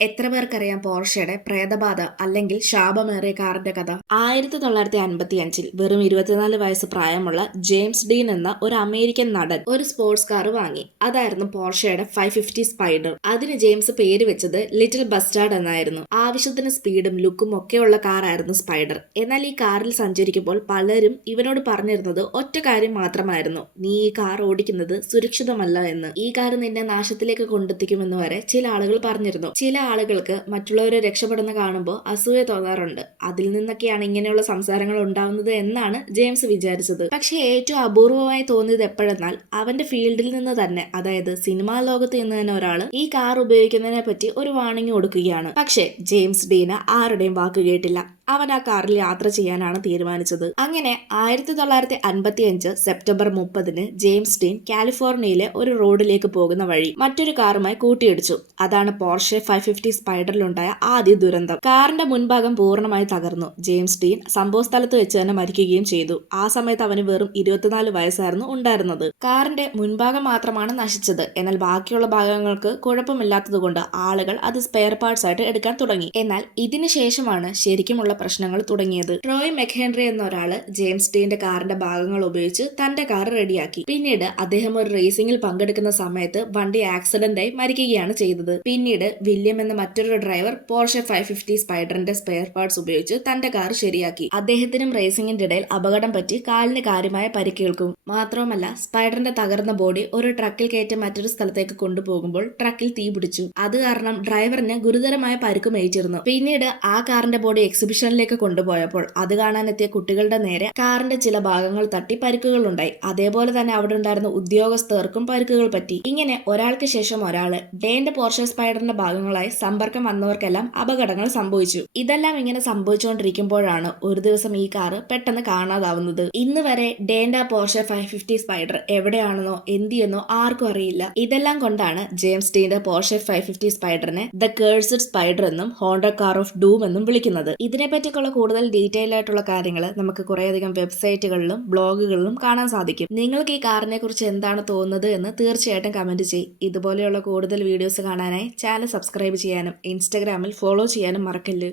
എത്ര പേർക്കറിയാം പോർഷയുടെ പ്രേതബാധ അല്ലെങ്കിൽ ശാപമേറിയ കാറിന്റെ കഥ? 1955 വെറും 24 വയസ്സ് പ്രായമുള്ള ജെയിംസ് ഡീൻ എന്ന ഒരു അമേരിക്കൻ നടൻ ഒരു സ്പോർട്സ് കാർ വാങ്ങി. അതായിരുന്നു പോർഷയുടെ 550 സ്പൈഡർ. അതിന് ജെയിംസ് പേര് വെച്ചത് ലിറ്റിൽ ബസ്റ്റാർഡ് എന്നായിരുന്നു. ആവശ്യത്തിന് സ്പീഡും ലുക്കും ഒക്കെയുള്ള കാറായിരുന്നു സ്പൈഡർ. എന്നാൽ ഈ കാറിൽ സഞ്ചരിക്കുമ്പോൾ പലരും ഇവനോട് പറഞ്ഞിരുന്നത് ഒറ്റ കാര്യം മാത്രമായിരുന്നു: നീ ഈ കാർ ഓടിക്കുന്നത് സുരക്ഷിതമല്ല എന്ന്. ഈ കാർ നിന്നെ നാശത്തിലേക്ക് കൊണ്ടെത്തിക്കുമെന്ന് വരെ ചില ആളുകൾ പറഞ്ഞിരുന്നു. ചില ആളുകൾക്ക് മറ്റുള്ളവരെ രക്ഷപ്പെടുന്ന കാണുമ്പോൾ അസൂയ തോന്നാറുണ്ട്. അതിൽ നിന്നൊക്കെയാണ് ഇങ്ങനെയുള്ള സംസാരങ്ങൾ ഉണ്ടാവുന്നത് എന്നാണ് ജെയിംസ് വിചാരിച്ചത്. പക്ഷെ ഏറ്റവും അപൂർവമായി തോന്നിയത് എപ്പോഴെന്നാൽ അവന്റെ ഫീൽഡിൽ നിന്ന് തന്നെ, അതായത് സിനിമാ ലോകത്ത് നിന്ന് തന്നെ ഒരാൾ ഈ കാർ ഉപയോഗിക്കുന്നതിനെ പറ്റി ഒരു വാർണിംഗ് കൊടുക്കുകയാണ്. പക്ഷെ ജെയിംസ് ഡീന ആരുടെയും വാക്ക് കേട്ടില്ല. അവൻ ആ കാറിൽ യാത്ര ചെയ്യാനാണ് തീരുമാനിച്ചത്. അങ്ങനെ 1955 സെപ്റ്റംബർ 30 ജെയിംസ് ഡീൻ കാലിഫോർണിയയിലെ ഒരു റോഡിലേക്ക് പോകുന്ന വഴി മറ്റൊരു കാറുമായി കൂട്ടിയിടിച്ചു. അതാണ് പോർഷെ 550 സ്പൈഡറിലുണ്ടായ ആദ്യ ദുരന്തം. കാറിന്റെ മുൻഭാഗം പൂർണ്ണമായി തകർന്നു. ജെയിംസ് ഡീൻ സംഭവ സ്ഥലത്ത് വെച്ച് തന്നെ മരിക്കുകയും ചെയ്തു. ആ സമയത്ത് അവന് വെറും 24 വയസ്സായിരുന്നു ഉണ്ടായിരുന്നത്. കാറിന്റെ മുൻഭാഗം മാത്രമാണ് നശിച്ചത്. എന്നാൽ ബാക്കിയുള്ള ഭാഗങ്ങൾക്ക് കുഴപ്പമില്ലാത്തതുകൊണ്ട് ആളുകൾ അത് സ്പെയർ പാർട്സ് ആയിട്ട് എടുക്കാൻ തുടങ്ങി. എന്നാൽ ഇതിനു ശേഷമാണ് ശരിക്കുമുള്ള പ്രശ്നങ്ങൾ തുടങ്ങിയത്. ട്രോയ് മെക്ഹെൻറി എന്ന ഒരാള് ജെയിംസ് ഡീന്റെ കാറിന്റെ ഭാഗങ്ങൾ ഉപയോഗിച്ച് തന്റെ കാർ റെഡിയാക്കി. പിന്നീട് അദ്ദേഹം ഒരു റേസിംഗിൽ പങ്കെടുക്കുന്ന സമയത്ത് വണ്ടി ആക്സിഡന്റ് ആയി മരിക്കുകയാണ് ചെയ്തത്. പിന്നീട് വില്യം എന്ന മറ്റൊരു ഡ്രൈവർ പോർഷെ 550 സ്പൈഡറിന്റെ സ്പെയർ പാർട്സ് ഉപയോഗിച്ച് തന്റെ കാർ ശരിയാക്കി. അദ്ദേഹത്തിനും റേസിംഗിന്റെ ഇടയിൽ അപകടം പറ്റി കാലിന് കാര്യമായ പരിക്കേൽക്കും. മാത്രവുമല്ല, സ്പൈഡറിന്റെ തകർന്ന ബോഡി ഒരു ട്രക്കിൽ കയറ്റി മറ്റൊരു സ്ഥലത്തേക്ക് കൊണ്ടുപോകുമ്പോൾ ട്രക്കിൽ തീ പിടിച്ചു. അത് കാരണം ഡ്രൈവറിന് ഗുരുതരമായ പരിക്കുമേറ്റിരുന്നു. പിന്നീട് ആ കാറിന്റെ ബോഡി എക്സിബിഷനിലേക്ക് കൊണ്ടുപോയപ്പോൾ അത് കാണാനെത്തിയ കുട്ടികളുടെ നേരെ കാറിന്റെ ചില ഭാഗങ്ങൾ തട്ടി പരിക്കുകൾ ഉണ്ടായി. അതേപോലെ തന്നെ അവിടെ ഉണ്ടായിരുന്ന ഉദ്യോഗസ്ഥർക്കും പരിക്കുകൾ പറ്റി. ഇങ്ങനെ ഒരാൾക്ക് ശേഷം ഒരാള് ഡേന്റെ പോർഷെ സ്പൈഡറിന്റെ ഭാഗങ്ങളായി സമ്പർക്കം വന്നവർക്കെല്ലാം അപകടങ്ങൾ സംഭവിച്ചു. ഇതെല്ലാം ഇങ്ങനെ സംഭവിച്ചുകൊണ്ടിരിക്കുമ്പോഴാണ് ഒരു ദിവസം ഈ കാറ് പെട്ടെന്ന് കാണാതാവുന്നത്. ഇന്ന് വരെ ഡേന്റെ പോർഷെ 550 സ്പൈഡർ എവിടെയാണെന്നോ എന്തിയെന്നോ ആർക്കും അറിയില്ല. ഇതെല്ലാം കൊണ്ടാണ് ജെയിംസ് ഡീന്റെ പോർഷെ 550 സ്പൈഡറിനെ ദ കേഴ്സ്ഡ് സ്പൈഡർ എന്നും ഹോണ്ടഡ് കാർ ഓഫ് ഡൂം എന്നും വിളിക്കുന്നത്. ഇതിനെപ്പറ്റിയുള്ള കൂടുതൽ ഡീറ്റെയിൽ ആയിട്ടുള്ള കാര്യങ്ങൾ നമുക്ക് കുറേയധികം വെബ്സൈറ്റുകളിലും ബ്ലോഗുകളിലും കാണാൻ സാധിക്കും. നിങ്ങൾക്ക് ഈ കാറിനെ കുറിച്ച് എന്താണ് തോന്നുന്നത് എന്ന് തീർച്ചയായിട്ടും കമന്റ് ചെയ്യും. ഇതുപോലെയുള്ള കൂടുതൽ വീഡിയോസ് കാണാനായി ചാനൽ സബ്സ്ക്രൈബ് ചെയ്യാനും ഇൻസ്റ്റഗ്രാമിൽ ഫോളോ ചെയ്യാനും മറക്കല്ല്.